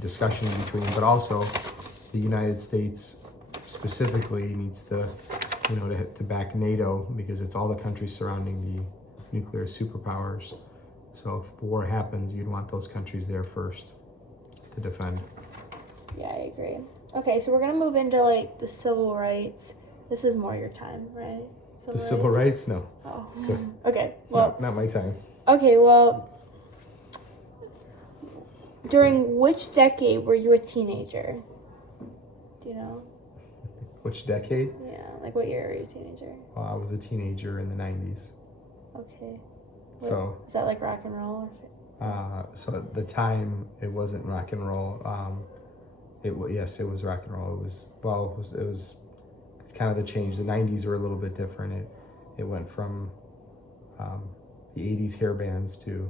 discussion in between, but also the United States specifically needs to, to back NATO, because it's all the countries surrounding the nuclear superpowers. So if war happens, you'd want those countries there first to defend. Yeah, I agree. Okay, so we're gonna move into like the civil rights. This is more your time, right? Civil rights? No. Oh. Good. Okay. Well. Not my time. Okay. Well. During which decade were you a teenager? Do you know? Which decade? Yeah, like what year were you a teenager? I was a teenager in the 90s. Okay. So. Is that like rock and roll? So at the time, it wasn't rock and roll. Yes, it was rock and roll. It was kind of the change. The 90s were a little bit different. It went from the 80s hair bands to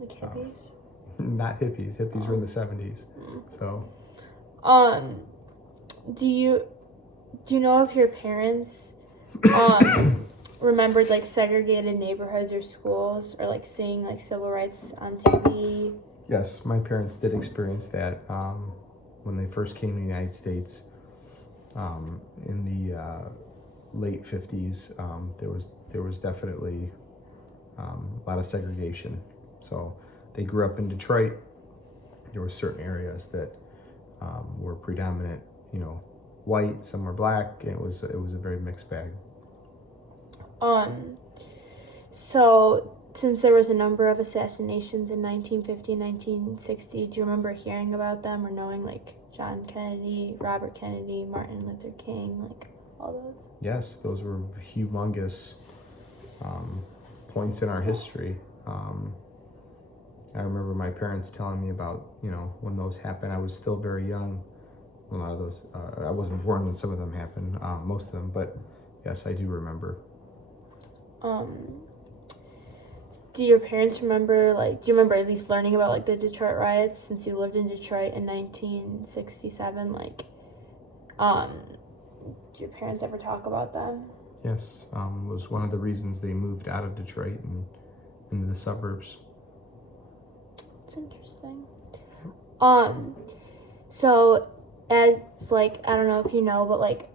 like hippies. Not hippies. Hippies were in the 70s. So. Do you know if your parents remembered like segregated neighborhoods or schools, or like seeing like civil rights on TV? Yes, my parents did experience that when they first came to the United States in the late 50s. There was definitely a lot of segregation. So they grew up in Detroit. There were certain areas that were predominant, white. Some were black. It was a very mixed bag. So since there was a number of assassinations in 1950 and 1960, do you remember hearing about them or knowing like John Kennedy, Robert Kennedy, Martin Luther King, like all those? Yes, those were humongous points in our history. I remember my parents telling me about, when those happened. I was still very young. A lot of those, I wasn't born when some of them happened, most of them, but yes, I do remember. Do your parents remember, do you remember at least learning about, like, the Detroit riots since you lived in Detroit in 1967? Did your parents ever talk about them? Yes, it was one of the reasons they moved out of Detroit and into the suburbs. That's interesting. So, as, I don't know if you know, but,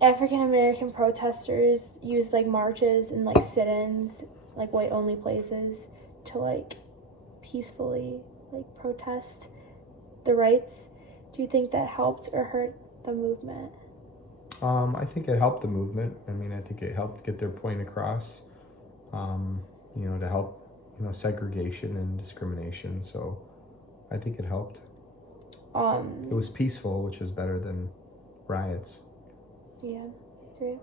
African-American protesters used, marches and, sit-ins, white-only places to, peacefully, protest the rights. Do you think that helped or hurt the movement? I think it helped the movement. I think it helped get their point across, to help, segregation and discrimination. So I think it helped. It was peaceful, which was better than riots. Yeah, I agree.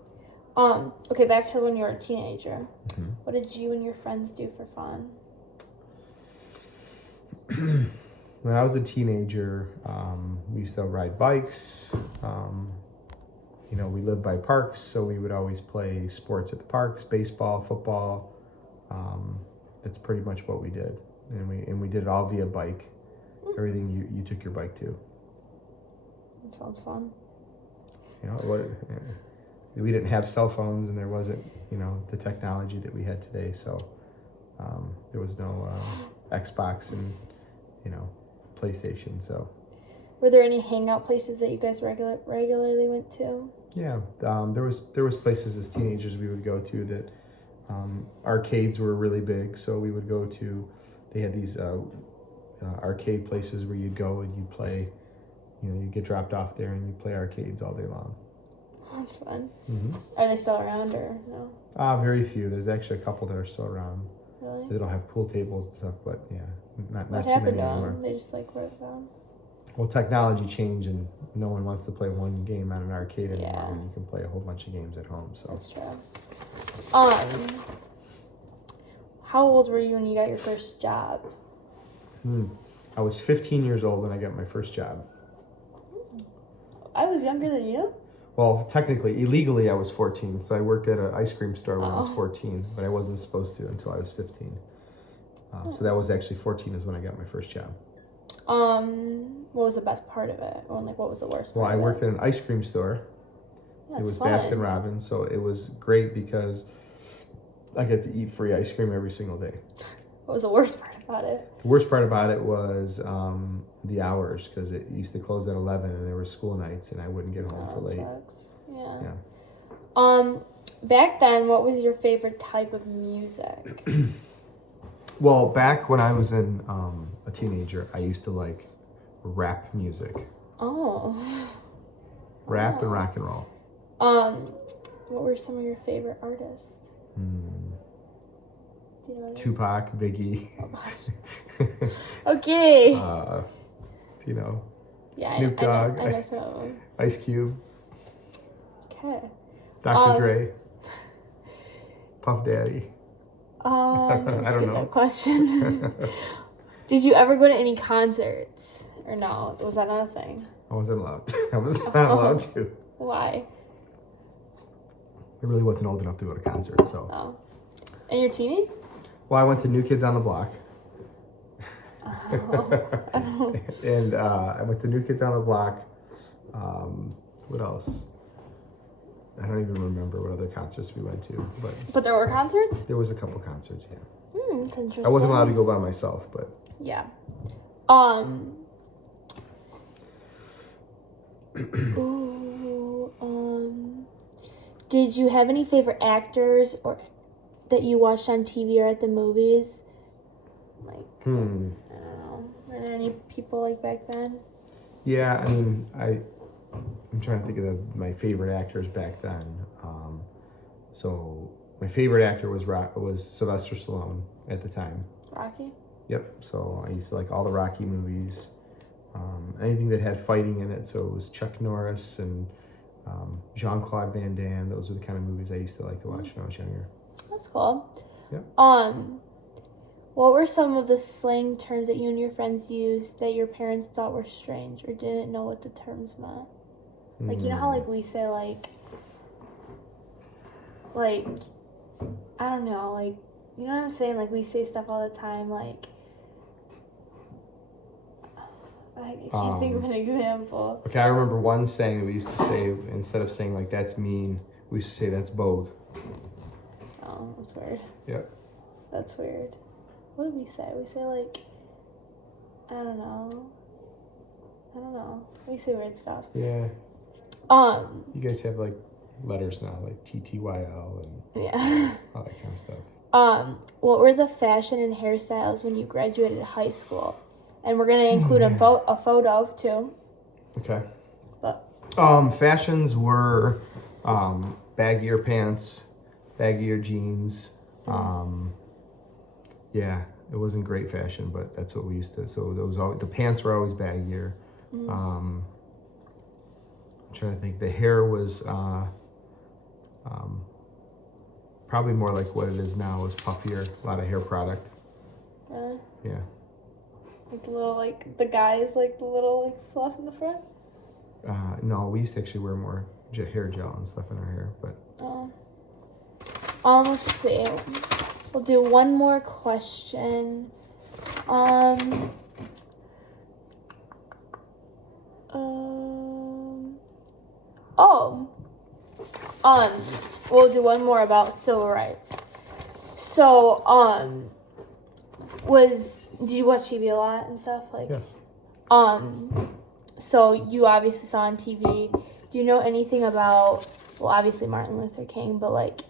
Okay, back to when you were a teenager. Mm-hmm. What did you and your friends do for fun? When I was a teenager, we used to ride bikes. We lived by parks, so we would always play sports at the parks, baseball, football. That's pretty much what we did. And we did it all via bike. Everything you took your bike to. That sounds fun. We didn't have cell phones, and there wasn't, the technology that we had today. So there was no Xbox and, PlayStation. So. Were there any hangout places that you guys regularly went to? Yeah, there was places as teenagers we would go to that arcades were really big. So we would go to. They had these arcade places where you'd go and you'd play. You get dropped off there and you play arcades all day long. That's fun. Mm-hmm. Are they still around or no? Very few. There's actually a couple that are still around. Really? They don't have pool tables and stuff, but yeah, not what too happened many to anymore. them? They just were gone. Well, technology changed, and no one wants to play one game on an arcade anymore. Yeah. When you can play a whole bunch of games at home. So that's true. How old were you when you got your first job? I was 15 years old when I got my first job. I was younger than you? Well, technically, illegally, I was 14. So I worked at an ice cream store when I was 14, but I wasn't supposed to until I was 15. So that was actually 14 is when I got my first job. What was the best part of it? Or what was the worst part? Well, I worked at an ice cream store. Yeah, it was fun. Baskin Robbins, so it was great because I get to eat free ice cream every single day. What was the worst part of it? Got it. The worst part about it was the hours, because it used to close at 11 and there were school nights and I wouldn't get home till That late. sucks. Yeah. Yeah. Back then, what was your favorite type of music? Well, back when I was a teenager, I used to like rap music. Oh. Rap and Oh. rock and roll. What were some of your favorite artists? Do you know what Tupac, Biggie. Okay. You know, Yeah, Snoop Dogg, I know some of them. Ice Cube, Okay. Dr. Dre, Puff Daddy. Let's I don't skip know. that question. Did you ever go to any concerts? Or no? Was that not a thing? I wasn't allowed. I was not allowed to. Why? I really wasn't old enough to go to concerts, so. Oh. And your teenage? Well, I went to New Kids on the Block. Oh. And I went to New Kids on the Block. What else? I don't even remember what other concerts we went to, But there were concerts? there was a couple concerts, yeah. That's interesting. I wasn't allowed to go by myself, but Yeah. Did you have any favorite actors or that you watched on TV or at the movies? Like, I don't know. Were there any people like back then? yeah, I mean, I'm trying to think of my favorite actors back then. So my favorite actor was Sylvester Stallone at the time. Rocky? Yep. So I used to like all the Rocky movies, anything that had fighting in it. So it was Chuck Norris and Jean-Claude Van Damme. Those are the kind of movies I used to like to watch when I was younger. That's cool. Yep. What were some of the slang terms that you and your friends used that your parents thought were strange or didn't know what the terms meant? Like, you know how, like, we say, like, I don't know, like, you know what I'm saying? Like, we say stuff all the time, like, I can't think of an example. Okay, I remember one saying that we used to say, instead of saying like that's mean, we used to say that's bogue. Oh, that's weird. Yep. That's weird. What do we say? We say, like, I don't know. We say weird stuff. Yeah. You guys have like letters now, like TTYL and Yeah. all that kind of stuff. What were the fashion and hairstyles when you graduated high school? And we're gonna include a photo too. Okay. But fashions were baggier pants, baggier jeans. Yeah, it wasn't great fashion, but that's what we used to. So there was always, the pants were always baggier. I'm trying to think. The hair was probably more like what it is now. It was puffier, a lot of hair product. really, Yeah. like the little, like the guys, like the little like fluff in the front. No, we used to actually wear more hair gel and stuff in our hair, but. Let's see. We'll do one more question. We'll do one more about civil rights. So, did you watch TV a lot and stuff? Like, Yes. So you obviously saw on TV. Do you know anything about, well, obviously Martin Luther King, but like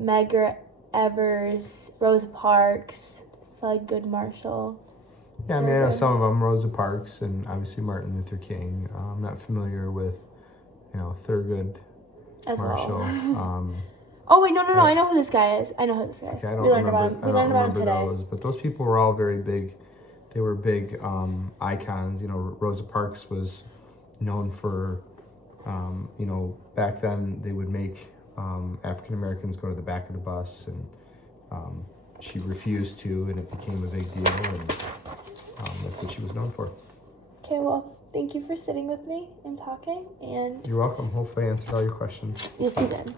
Medgar Evers, Rosa Parks, Thurgood Marshall? Yeah, I mean, I know some of them, Rosa Parks and obviously Martin Luther King. I'm not familiar with, Thurgood As Marshall. well. Oh wait, no! I know who this guy is. Okay, I don't We learned remember, about him. I We don't learned about him remember today. those, but those people were all very big. They were big icons. Rosa Parks was known for, back then they would make African Americans go to the back of the bus, and she refused to, and it became a big deal, and that's what she was known for. Okay, well, thank you for sitting with me and talking, and You're welcome. Hopefully I answered all your questions. yes, you did.